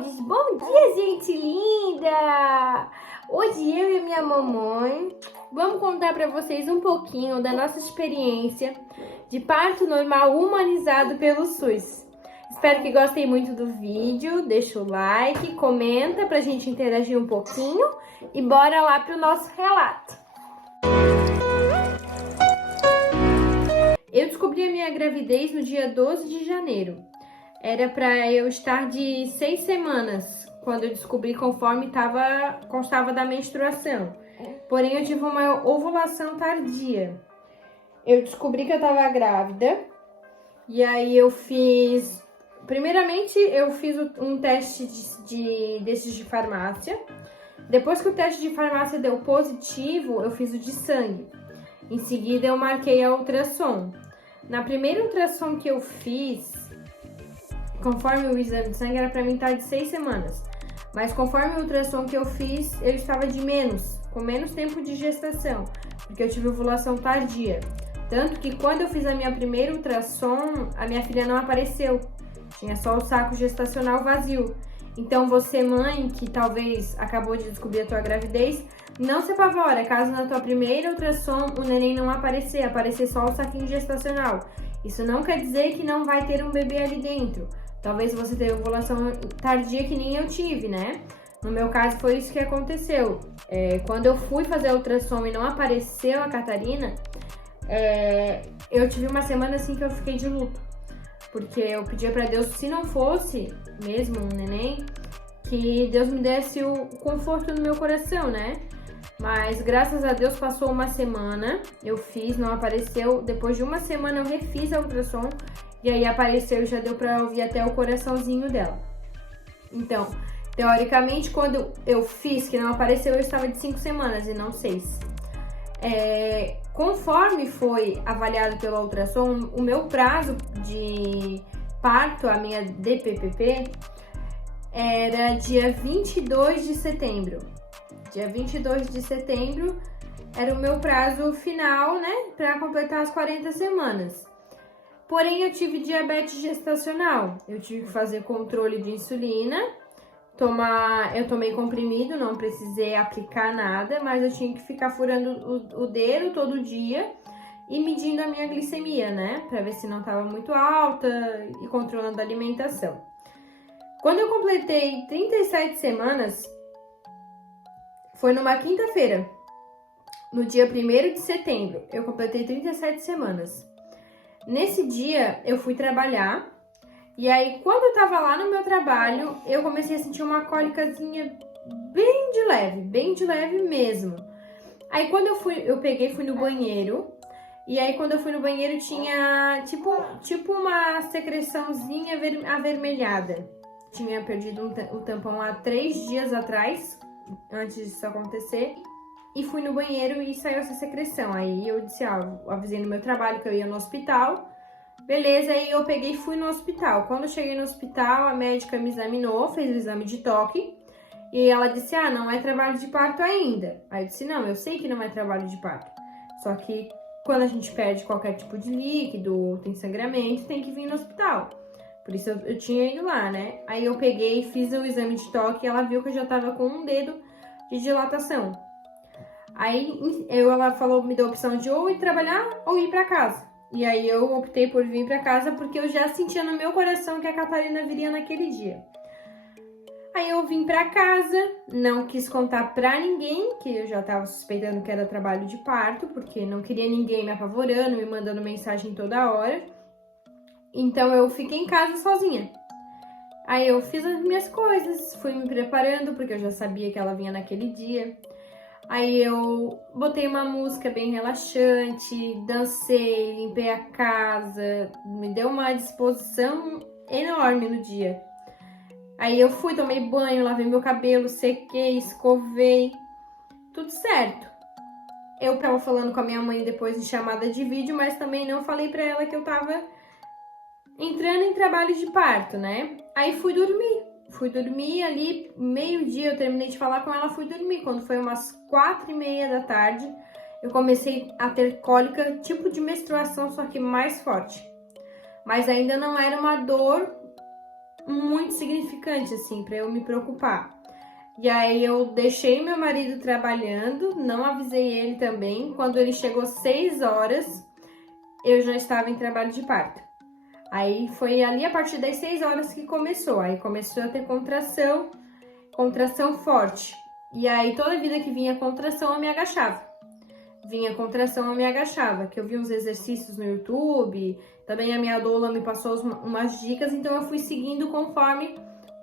Bom dia, gente linda! Hoje eu e minha mamãe vamos contar para vocês um pouquinho da nossa experiência de parto normal humanizado pelo SUS. Espero que gostem muito do vídeo, deixa o like, comenta pra gente interagir um pouquinho e bora lá pro nosso relato. Eu descobri a minha gravidez no dia 12 de janeiro. Era para eu estar de 6 semanas, quando eu descobri conforme constava da menstruação. Porém, eu tive uma ovulação tardia. Eu descobri que eu estava grávida. E aí eu fiz... Primeiramente, eu fiz um teste desses de farmácia. Depois que o teste de farmácia deu positivo, eu fiz o de sangue. Em seguida, eu marquei a ultrassom. Na primeira ultrassom que eu fiz... Conforme o exame de sangue era para mim estar de 6 semanas. Mas conforme o ultrassom que eu fiz, eu estava com menos tempo de gestação, porque eu tive ovulação tardia. Tanto que quando eu fiz a minha primeira ultrassom, a minha filha não apareceu. Tinha só o saco gestacional vazio. Então você, mãe, que talvez acabou de descobrir a tua gravidez, não se apavora, caso na tua primeira ultrassom o neném não aparecer só o saquinho gestacional. Isso não quer dizer que não vai ter um bebê ali dentro. Talvez você tenha ovulação tardia que nem eu tive, né? No meu caso foi isso que aconteceu. Quando eu fui fazer a ultrassom e não apareceu a Catarina, eu tive uma semana assim que eu fiquei de luto. Porque eu pedia pra Deus, se não fosse mesmo um neném, que Deus me desse o conforto no meu coração, né? Mas graças a Deus passou uma semana, eu fiz, não apareceu. Depois de uma semana eu refiz a ultrassom e aí apareceu e já deu pra ouvir até o coraçãozinho dela. Então, teoricamente, quando eu fiz que não apareceu, eu estava de 5 semanas e não 6. Conforme foi avaliado pela ultrassom, o meu prazo de parto, a minha DPPP, era dia 22 de setembro. Dia 22 de setembro era o meu prazo final, né, para completar as 40 semanas. Porém, eu tive diabetes gestacional. Eu tive que fazer controle de insulina. Eu tomei comprimido, não precisei aplicar nada, mas eu tinha que ficar furando o dedo todo dia e medindo a minha glicemia, né, para ver se não estava muito alta e controlando a alimentação. Quando eu completei 37 semanas, foi numa quinta-feira, no dia 1º de setembro, eu completei 37 semanas. Nesse dia, eu fui trabalhar, e aí, quando eu tava lá no meu trabalho, eu comecei a sentir uma cólicazinha bem de leve mesmo. Aí, quando eu peguei, fui no banheiro, e aí, quando eu fui no banheiro, tinha tipo uma secreçãozinha avermelhada. Tinha perdido o tampão há 3 dias atrás, antes disso acontecer, e fui no banheiro e saiu essa secreção. Aí eu disse, eu avisei no meu trabalho que eu ia no hospital, beleza, aí eu peguei e fui no hospital. Quando eu cheguei no hospital, a médica me examinou, fez o exame de toque, e ela disse, não é trabalho de parto ainda. Aí eu disse, não, eu sei que não é trabalho de parto, só que quando a gente perde qualquer tipo de líquido, tem sangramento, tem que vir no hospital. Por isso eu tinha ido lá, né? Aí eu peguei, fiz o exame de toque e ela viu que eu já tava com um dedo de dilatação. Aí ela falou, me deu a opção de ou ir trabalhar ou ir pra casa. E aí eu optei por vir pra casa porque eu já sentia no meu coração que a Catarina viria naquele dia. Aí eu vim pra casa, não quis contar pra ninguém que eu já tava suspeitando que era trabalho de parto, porque não queria ninguém me apavorando, me mandando mensagem toda hora. Então eu fiquei em casa sozinha. Aí eu fiz as minhas coisas, fui me preparando, porque eu já sabia que ela vinha naquele dia. Aí eu botei uma música bem relaxante, dancei, limpei a casa, me deu uma disposição enorme no dia. Aí eu fui, tomei banho, lavei meu cabelo, sequei, escovei, tudo certo. Eu tava falando com a minha mãe depois em chamada de vídeo, mas também não falei pra ela que eu tava entrando em trabalho de parto, né? Aí fui dormir ali, meio-dia, eu terminei de falar com ela, fui dormir. Quando foi umas 4h30 da tarde, eu comecei a ter cólica, tipo de menstruação, só que mais forte. Mas ainda não era uma dor muito significante, assim, para eu me preocupar. E aí eu deixei meu marido trabalhando, não avisei ele também. Quando ele chegou 6 horas, eu já estava em trabalho de parto. Aí foi ali a partir das 6 horas que começou. Aí começou a ter contração forte. E aí toda vida que vinha contração eu me agachava. Vinha contração eu me agachava. Que eu vi uns exercícios no YouTube, também a minha doula me passou umas dicas, então eu fui seguindo conforme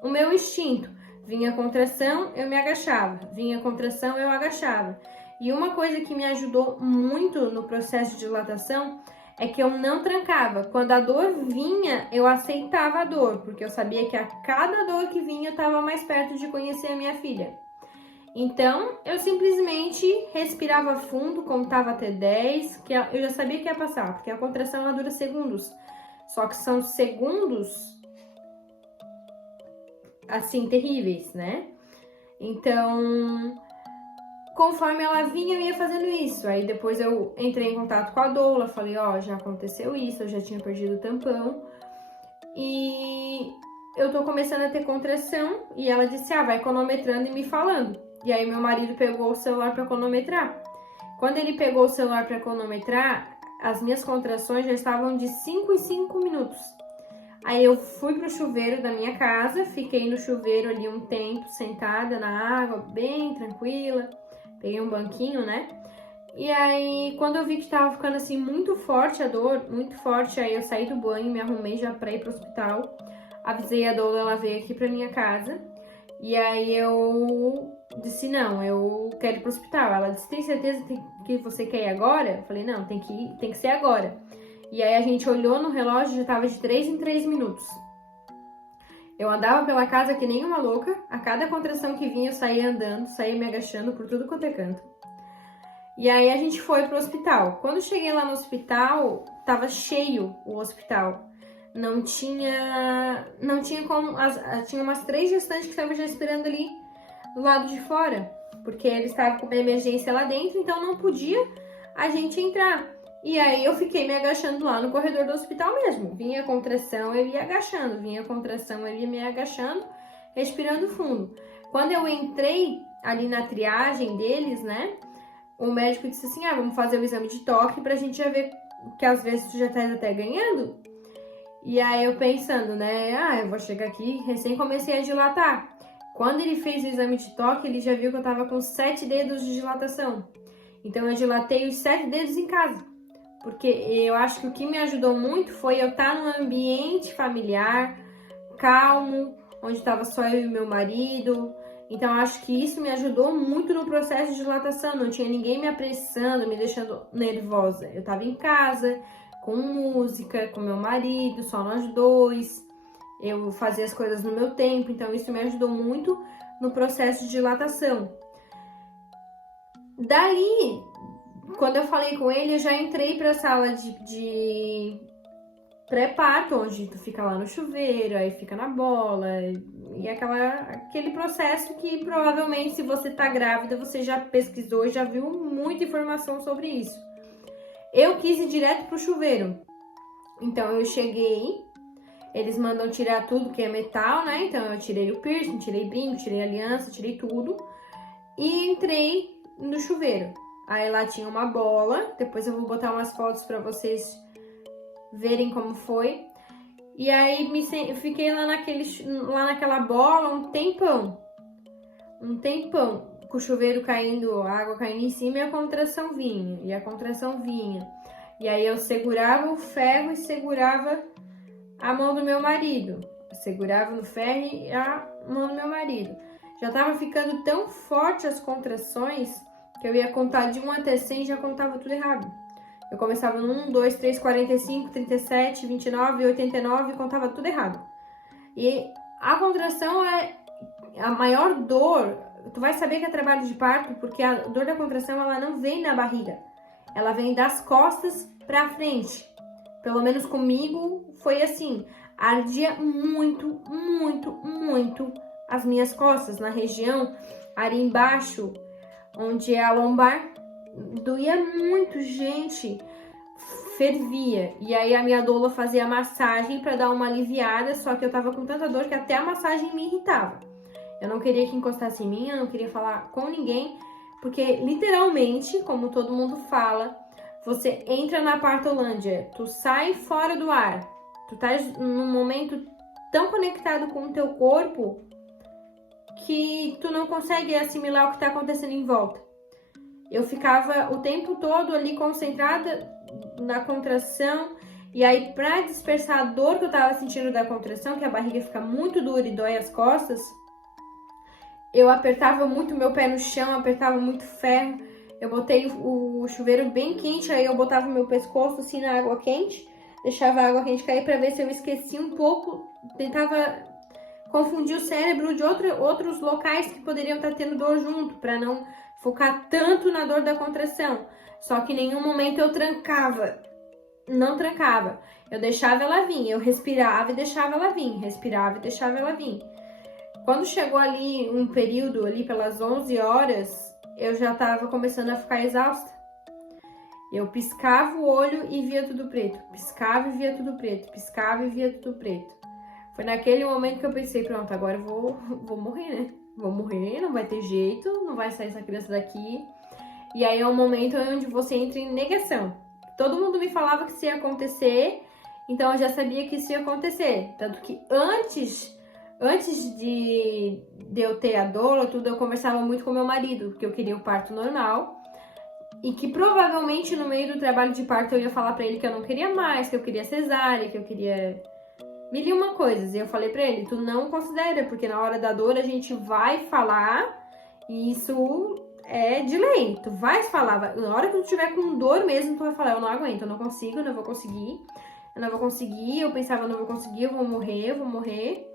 o meu instinto. Vinha contração, eu me agachava. Vinha contração, eu agachava. E uma coisa que me ajudou muito no processo de dilatação é que eu não trancava. Quando a dor vinha, eu aceitava a dor, porque eu sabia que a cada dor que vinha, eu estava mais perto de conhecer a minha filha. Então, eu simplesmente respirava fundo, contava até 10, que eu já sabia que ia passar, porque a contração ela dura segundos. Só que são segundos, assim, terríveis, né? Então, conforme ela vinha, eu ia fazendo isso. Aí depois eu entrei em contato com a doula, falei, ó, já aconteceu isso, eu já tinha perdido o tampão. E eu tô começando a ter contração. E ela disse, vai cronometrando e me falando. E aí meu marido pegou o celular para cronometrar. Quando ele pegou o celular para cronometrar, as minhas contrações já estavam de 5 em 5 minutos. Aí eu fui pro chuveiro da minha casa, fiquei no chuveiro ali um tempo, sentada na água, bem tranquila. Peguei um banquinho, né? E aí, quando eu vi que tava ficando assim muito forte a dor, muito forte, aí eu saí do banho, me arrumei já pra ir pro hospital. Avisei a doula, ela veio aqui pra minha casa. E aí eu disse, não, eu quero ir pro hospital. Ela disse, tem certeza que você quer ir agora? Eu falei, não, tem que ser agora. E aí a gente olhou no relógio, já tava de 3 em 3 minutos. Eu andava pela casa que nem uma louca. A cada contração que vinha, eu saía andando, saía me agachando por tudo quanto é canto. E aí a gente foi pro hospital. Quando eu cheguei lá no hospital, tava cheio o hospital. Não tinha como... Tinha umas 3 gestantes que estavam já esperando ali do lado de fora. Porque eles estavam com uma emergência lá dentro, então não podia a gente entrar. E aí eu fiquei me agachando lá no corredor do hospital mesmo. Vinha contração, eu ia agachando. Vinha contração, eu ia me agachando, respirando fundo. Quando eu entrei ali na triagem deles, né? O médico disse assim, vamos fazer o exame de toque pra gente já ver que às vezes tu já tá até ganhando. E aí eu pensando, né? Eu vou chegar aqui, recém comecei a dilatar. Quando ele fez o exame de toque, ele já viu que eu tava com 7 dedos de dilatação. Então eu dilatei os 7 dedos em casa. Porque eu acho que o que me ajudou muito foi eu estar num ambiente familiar, calmo, onde estava só eu e meu marido. Então, eu acho que isso me ajudou muito no processo de dilatação. Não tinha ninguém me apressando, me deixando nervosa. Eu estava em casa, com música, com meu marido, só nós dois. Eu fazia as coisas no meu tempo. Então, isso me ajudou muito no processo de dilatação. Daí... Quando eu falei com ele, eu já entrei para a sala de pré-parto, onde tu fica lá no chuveiro, aí fica na bola, e aquele processo que provavelmente, se você tá grávida, você já pesquisou e já viu muita informação sobre isso. Eu quis ir direto pro chuveiro. Então eu cheguei, eles mandam tirar tudo que é metal, né? Então eu tirei o piercing, tirei brinco, tirei aliança, tirei tudo e entrei no chuveiro. Aí lá tinha uma bola, depois eu vou botar umas fotos pra vocês verem como foi. E aí fiquei lá naquela bola um tempão, com o chuveiro caindo, a água caindo em cima e a contração vinha, E aí eu segurava o ferro e segurava a mão do meu marido. Segurava no ferro e a mão do meu marido. Já tava ficando tão forte as contrações que eu ia contar de 1 até 100 e já contava tudo errado. Eu começava no 1, 2, 3, 45, 37, 29, 89 e contava tudo errado. E a contração é a maior dor. Tu vai saber que é trabalho de parto porque a dor da contração ela não vem na barriga. Ela vem das costas pra frente. Pelo menos comigo foi assim. Ardia muito, muito, muito as minhas costas na região ali embaixo, onde é a lombar, doía muito, gente. fervia. E aí a minha doula fazia massagem para dar uma aliviada, só que eu tava com tanta dor que até a massagem me irritava. Eu não queria que encostasse em mim, eu não queria falar com ninguém, porque literalmente, como todo mundo fala, você entra na partolândia, tu sai fora do ar, tu tá num momento tão conectado com o teu corpo que tu não consegue assimilar o que tá acontecendo em volta. Eu ficava o tempo todo ali concentrada na contração, e aí pra dispersar a dor que eu tava sentindo da contração, que a barriga fica muito dura e dói as costas, eu apertava muito meu pé no chão, apertava muito ferro. Eu botei o chuveiro bem quente, aí eu botava meu pescoço assim na água quente, deixava a água quente cair para ver se eu esquecia um pouco, tentava confundir o cérebro de outros locais que poderiam estar tendo dor junto, para não focar tanto na dor da contração. Só que em nenhum momento eu trancava, não trancava. Eu deixava ela vir, eu respirava e deixava ela vir, respirava e deixava ela vir. Quando chegou ali um período, ali pelas 11 horas, eu já estava começando a ficar exausta. Eu piscava o olho e via tudo preto. Piscava e via tudo preto. Piscava e via tudo preto. Foi naquele momento que eu pensei, pronto, agora eu vou morrer, né? Vou morrer, não vai ter jeito, não vai sair essa criança daqui. E aí é um momento onde você entra em negação. Todo mundo me falava que isso ia acontecer, então eu já sabia que isso ia acontecer. Tanto que antes de eu ter a doula, tudo, eu conversava muito com meu marido, que eu queria o parto normal. E que provavelmente no meio do trabalho de parto eu ia falar pra ele que eu não queria mais, que eu queria cesárea, que eu queria mil e uma coisas. E eu falei pra ele, tu não considera, porque na hora da dor a gente vai falar, e isso é de lei. Tu vai falar, na hora que tu tiver com dor mesmo, tu vai falar, eu não aguento, eu não consigo, eu não vou conseguir. Eu não vou conseguir, eu pensava, eu não vou conseguir, eu vou morrer.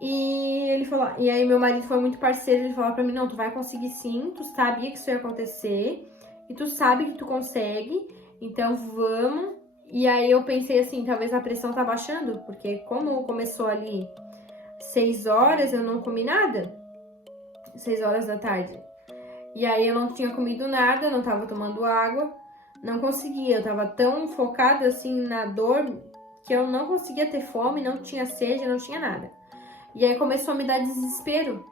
E ele falou, e aí meu marido foi muito parceiro, ele falou pra mim, não, tu vai conseguir sim, tu sabia que isso ia acontecer, e tu sabe que tu consegue, então vamos. E aí eu pensei assim, talvez a pressão tá baixando, porque como começou ali 6 horas, eu não comi nada, 6 horas da tarde. E aí eu não tinha comido nada, não tava tomando água, não conseguia, eu tava tão focada assim na dor, que eu não conseguia ter fome, não tinha sede, não tinha nada. E aí começou a me dar desespero.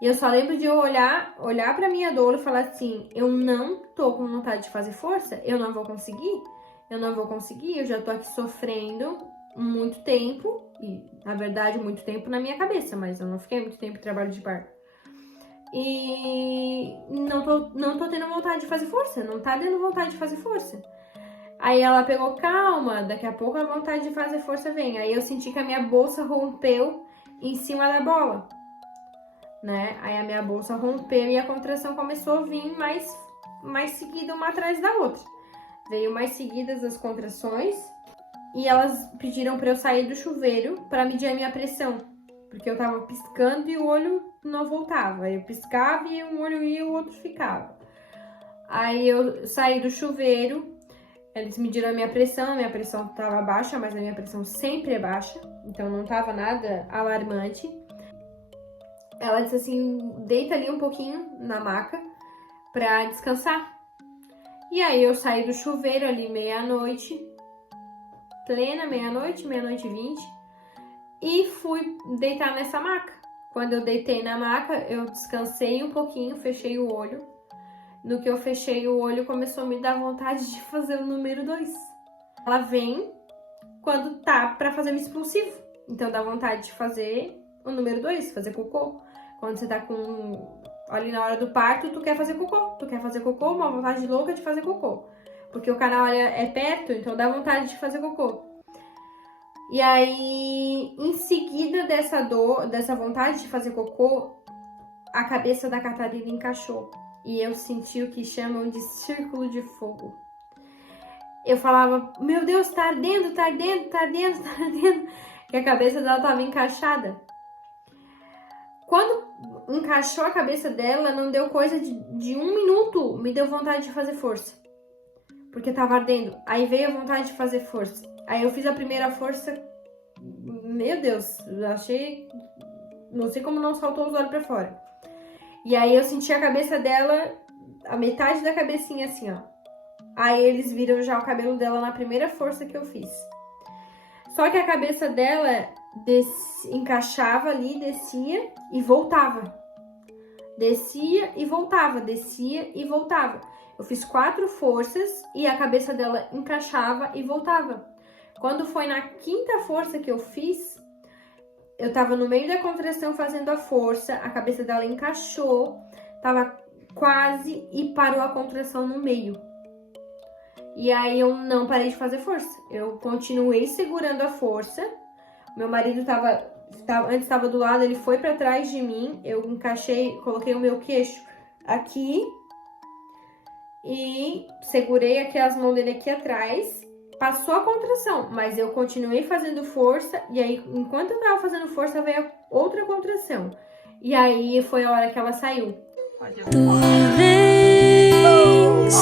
E eu só lembro de eu olhar pra minha dor e falar assim, eu não tô com vontade de fazer força, eu não vou conseguir, eu já tô aqui sofrendo muito tempo, e na verdade muito tempo na minha cabeça, mas eu não fiquei muito tempo em trabalho de parto. E não tô tendo vontade de fazer força, não tá dando vontade de fazer força. Aí ela pegou, calma, daqui a pouco a vontade de fazer força vem. Aí eu senti que a minha bolsa rompeu em cima da bola, né? Aí a minha bolsa rompeu e a contração começou a vir mais seguida uma atrás da outra. Veio mais seguidas as contrações e elas pediram para eu sair do chuveiro para medir a minha pressão, porque eu tava piscando e o olho não voltava. Eu piscava e um olho ia e o outro ficava. Aí eu saí do chuveiro, eles mediram a minha pressão tava baixa, mas a minha pressão sempre é baixa, então não tava nada alarmante. Ela disse assim, deita ali um pouquinho na maca pra descansar. E aí eu saí do chuveiro ali meia-noite, plena meia-noite, 00:20, e fui deitar nessa maca. Quando eu deitei na maca, eu descansei um pouquinho, fechei o olho. No que eu fechei o olho, começou a me dar vontade de fazer o número 2. Ela vem quando tá pra fazer o expulsivo. Então dá vontade de fazer o número 2, fazer cocô. Quando você tá ali na hora do parto, tu quer fazer cocô. Tu quer fazer cocô, uma vontade louca de fazer cocô. Porque o canal é perto, então dá vontade de fazer cocô. E aí, em seguida dessa vontade de fazer cocô, a cabeça da Catarina encaixou. E eu senti o que chamam de círculo de fogo. Eu falava, meu Deus, tá ardendo. Que a cabeça dela tava encaixada. Quando encaixou a cabeça dela, não deu coisa de 1 minuto, me deu vontade de fazer força. Porque tava ardendo. Aí veio a vontade de fazer força. Aí eu fiz a primeira força. Meu Deus, achei... Não sei como não saltou os olhos pra fora. E aí eu senti a cabeça dela, a metade da cabecinha assim, ó. Aí eles viram já o cabelo dela na primeira força que eu fiz. Só que a cabeça dela encaixava ali, descia e voltava. Descia e voltava, descia e voltava. Eu fiz 4 forças e a cabeça dela encaixava e voltava. Quando foi na 5ª força que eu fiz, eu tava no meio da contração fazendo a força, a cabeça dela encaixou, tava quase e parou a contração no meio. E aí eu não parei de fazer força. Eu continuei segurando a força. Meu marido antes estava do lado, ele foi para trás de mim. Eu encaixei, coloquei o meu queixo aqui e segurei aqui as mãos dele aqui atrás. Passou a contração, mas eu continuei fazendo força. E aí, enquanto eu tava fazendo força, veio outra contração. E aí foi a hora que ela saiu. Tu vens,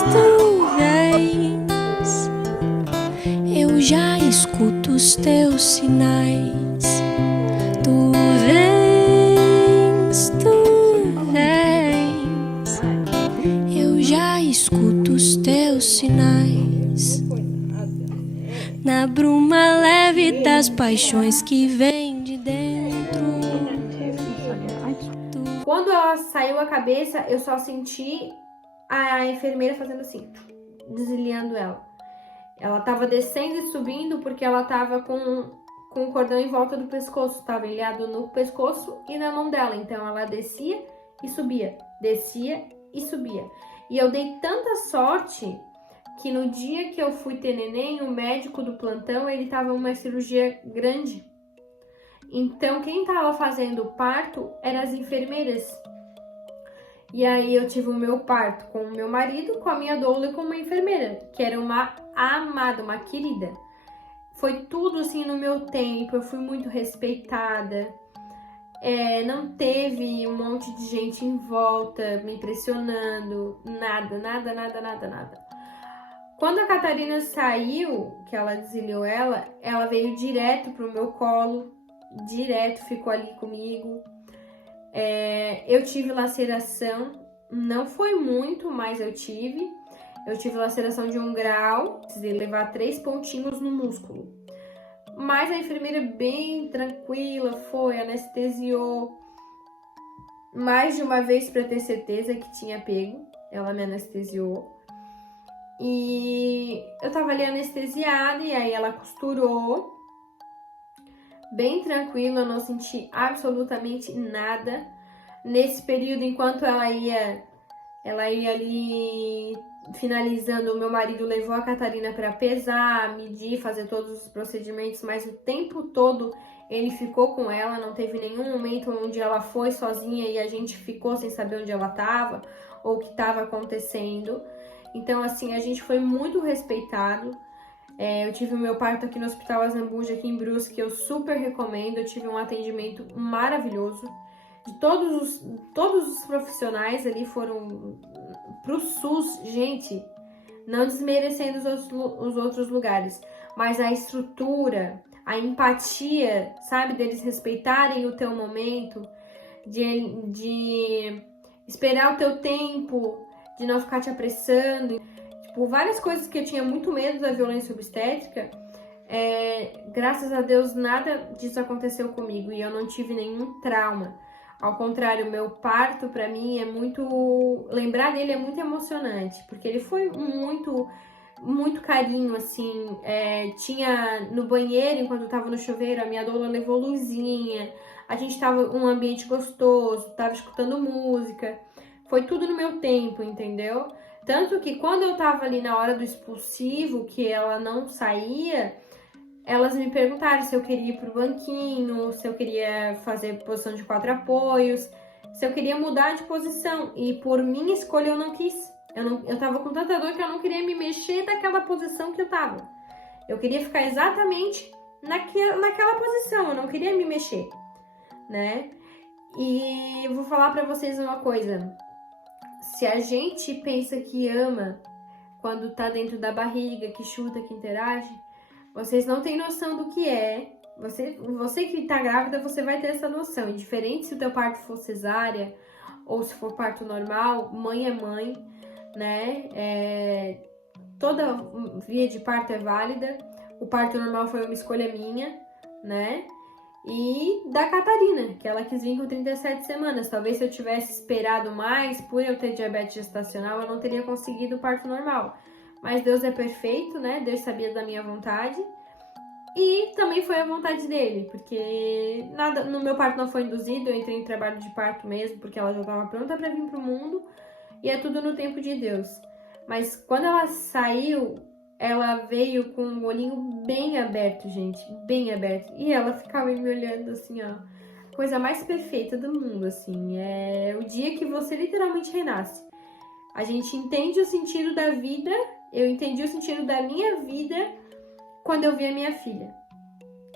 eu já escuto os teus sinais. Tu vens, eu já escuto os teus sinais. Na bruma leve das paixões que vem de dentro. Quando ela saiu a cabeça, eu só senti a enfermeira fazendo assim, desliando ela. Ela tava descendo e subindo porque ela tava com o cordão em volta do pescoço, tava ilhado no pescoço e na mão dela. Então ela descia e subia, descia e subia. E eu dei tanta sorte que no dia que eu fui ter neném, o médico do plantão, ele tava em uma cirurgia grande. Então quem tava fazendo o parto eram as enfermeiras. E aí eu tive o meu parto com o meu marido, com a minha doula e com uma enfermeira, que era uma amada, uma querida. Foi tudo assim no meu tempo, eu fui muito respeitada. Não teve um monte de gente em volta me pressionando, nada. Quando a Catarina saiu, que ela desilhou ela veio direto pro meu colo, direto, ficou ali comigo. Eu tive laceração, não foi muito, mas eu tive. Eu tive laceração de 1 grau, precisei levar 3 pontinhos no músculo. Mas a enfermeira bem tranquila, foi, anestesiou mais de uma vez para ter certeza que tinha pego. Ela me anestesiou. E eu tava ali anestesiada e aí ela costurou. Bem tranquila, eu não senti absolutamente nada. Nesse período, enquanto ela ia ali finalizando, o meu marido levou a Catarina para pesar, medir, fazer todos os procedimentos, mas o tempo todo ele ficou com ela, não teve nenhum momento onde ela foi sozinha e a gente ficou sem saber onde ela estava ou o que estava acontecendo. Então, assim, a gente foi muito respeitado. Eu tive o meu parto aqui no Hospital Azambuja, aqui em Brusque, que eu super recomendo. Eu tive um atendimento maravilhoso. De todos os profissionais ali foram pro SUS, gente, não desmerecendo os outros lugares, mas a estrutura, a empatia, sabe, deles respeitarem o teu momento, de esperar o teu tempo, de não ficar te apressando, tipo, várias coisas que eu tinha muito medo da violência obstétrica. Graças a Deus nada disso aconteceu comigo e eu não tive nenhum trauma. Ao contrário, meu parto pra mim é muito... Lembrar dele é muito emocionante, porque ele foi muito carinho, assim. Tinha no banheiro, enquanto eu tava no chuveiro, a minha doula levou luzinha, a gente tava num ambiente gostoso, tava escutando música. Foi tudo no meu tempo, entendeu? Tanto que quando eu tava ali na hora do expulsivo, que ela não saía, elas me perguntaram se eu queria ir pro banquinho, se eu queria fazer posição de 4 apoios, se eu queria mudar de posição. E por minha escolha eu não quis. Eu tava com tanta dor que eu não queria me mexer daquela posição que eu tava. Eu queria ficar exatamente naquela posição, eu não queria me mexer, né? E vou falar pra vocês uma coisa. Se a gente pensa que ama quando tá dentro da barriga, que chuta, que interage, vocês não têm noção do que é. Você que tá grávida, você vai ter essa noção. Indiferente se o teu parto for cesárea ou se for parto normal, mãe é mãe, né? toda via de parto é válida. O parto normal foi uma escolha minha, né? E da Catarina, que ela quis vir com 37 semanas. Talvez se eu tivesse esperado mais, por eu ter diabetes gestacional, eu não teria conseguido o parto normal. Mas Deus é perfeito, né? Deus sabia da minha vontade. E também foi a vontade dele, porque nada no meu parto não foi induzido, eu entrei em trabalho de parto mesmo, porque ela já estava pronta para vir pro mundo. E é tudo no tempo de Deus. Mas quando ela saiu, ela veio com o olhinho bem aberto, gente, bem aberto. E ela ficava me olhando assim, ó, coisa mais perfeita do mundo, assim. É o dia que você literalmente renasce. A gente entende o sentido da vida, eu entendi o sentido da minha vida quando eu vi a minha filha.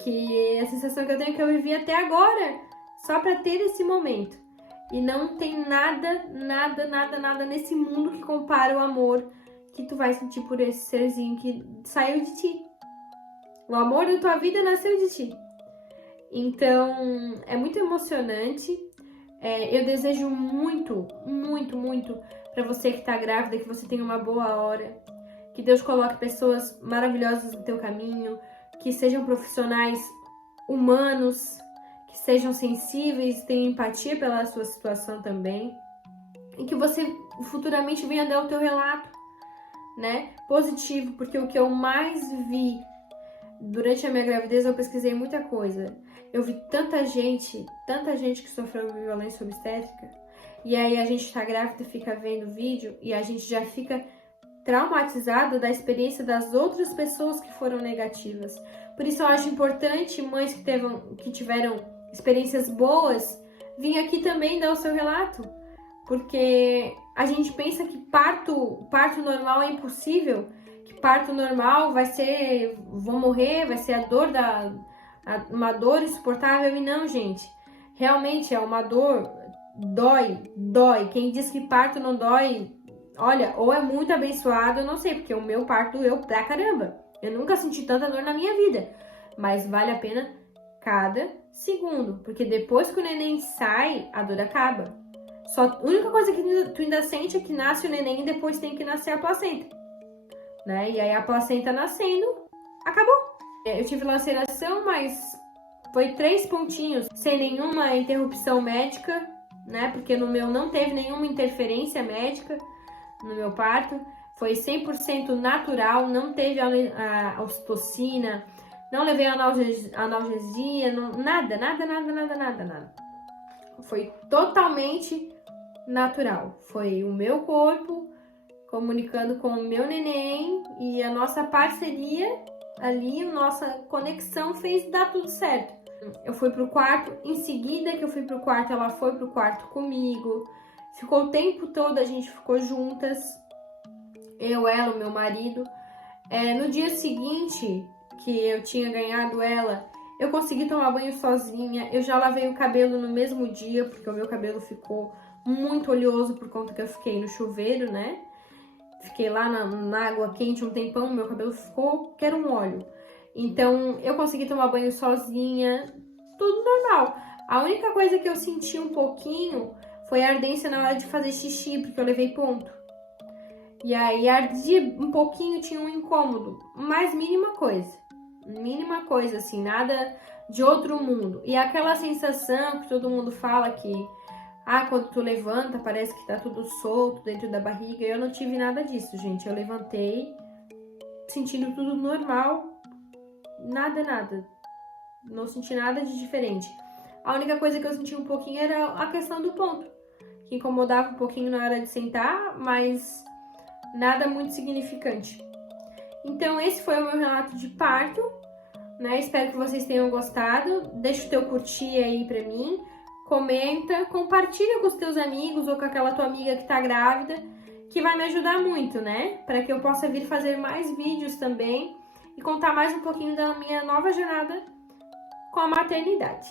Que a sensação que eu tenho é que eu vivi até agora, só pra ter esse momento. E não tem nada nesse mundo que compara o amor que tu vai sentir por esse serzinho que saiu de ti. O amor da tua vida nasceu de ti. Então, é muito emocionante. Eu desejo muito para você que tá grávida, que você tenha uma boa hora. Que Deus coloque pessoas maravilhosas no teu caminho. Que sejam profissionais humanos. Que sejam sensíveis, tenham empatia pela sua situação também. E que você futuramente venha dar o teu relato, né? Positivo, porque o que eu mais vi durante a minha gravidez, eu pesquisei muita coisa. Eu vi tanta gente que sofreu violência obstétrica. E aí a gente tá grávida, fica vendo vídeo e a gente já fica traumatizado da experiência das outras pessoas que foram negativas. Por isso eu acho importante mães que tiveram experiências boas vir aqui também dar o seu relato. Porque a gente pensa que parto normal é impossível, que parto normal vai ser, vou morrer, vai ser uma dor insuportável. E não, gente, realmente é uma dor, dói. Quem diz que parto não dói, olha, ou é muito abençoado, eu não sei, porque o meu parto doeu pra caramba. Eu nunca senti tanta dor na minha vida, mas vale a pena cada segundo, porque depois que o neném sai, a dor acaba. A única coisa que tu ainda sente é que nasce o neném e depois tem que nascer a placenta, né? E aí a placenta nascendo, acabou. Eu tive laceração, mas foi 3 pontinhos, sem nenhuma interrupção médica, né? Porque no meu não teve nenhuma interferência médica no meu parto. Foi 100% natural, não teve a ocitocina, não levei analgesia, nada. Foi totalmente natural. Foi o meu corpo comunicando com o meu neném e a nossa parceria ali, nossa conexão fez dar tudo certo. Eu fui pro quarto, em seguida que eu fui pro quarto, ela foi pro quarto comigo. Ficou o tempo todo, a gente ficou juntas. Eu, ela, o meu marido. No dia seguinte que eu tinha ganhado ela, eu consegui tomar banho sozinha. Eu já lavei o cabelo no mesmo dia, porque o meu cabelo ficou muito oleoso por conta que eu fiquei no chuveiro, né? Fiquei lá na água quente um tempão, meu cabelo ficou que era um óleo. Então, eu consegui tomar banho sozinha, tudo normal. A única coisa que eu senti um pouquinho foi a ardência na hora de fazer xixi, porque eu levei ponto. E aí ardia um pouquinho, tinha um incômodo, mas mínima coisa, assim, nada de outro mundo. E aquela sensação que todo mundo fala que, quando tu levanta parece que tá tudo solto dentro da barriga, eu não tive nada disso, gente. Eu levantei sentindo tudo normal, nada, não senti nada de diferente. A única coisa que eu senti um pouquinho era a questão do ponto, que incomodava um pouquinho na hora de sentar, mas nada muito significante. Então esse foi o meu relato de parto, né? Espero que vocês tenham gostado. Deixa o teu curtir aí pra mim, comenta, compartilha com os teus amigos ou com aquela tua amiga que tá grávida, que vai me ajudar muito, né? Para que eu possa vir fazer mais vídeos também e contar mais um pouquinho da minha nova jornada com a maternidade.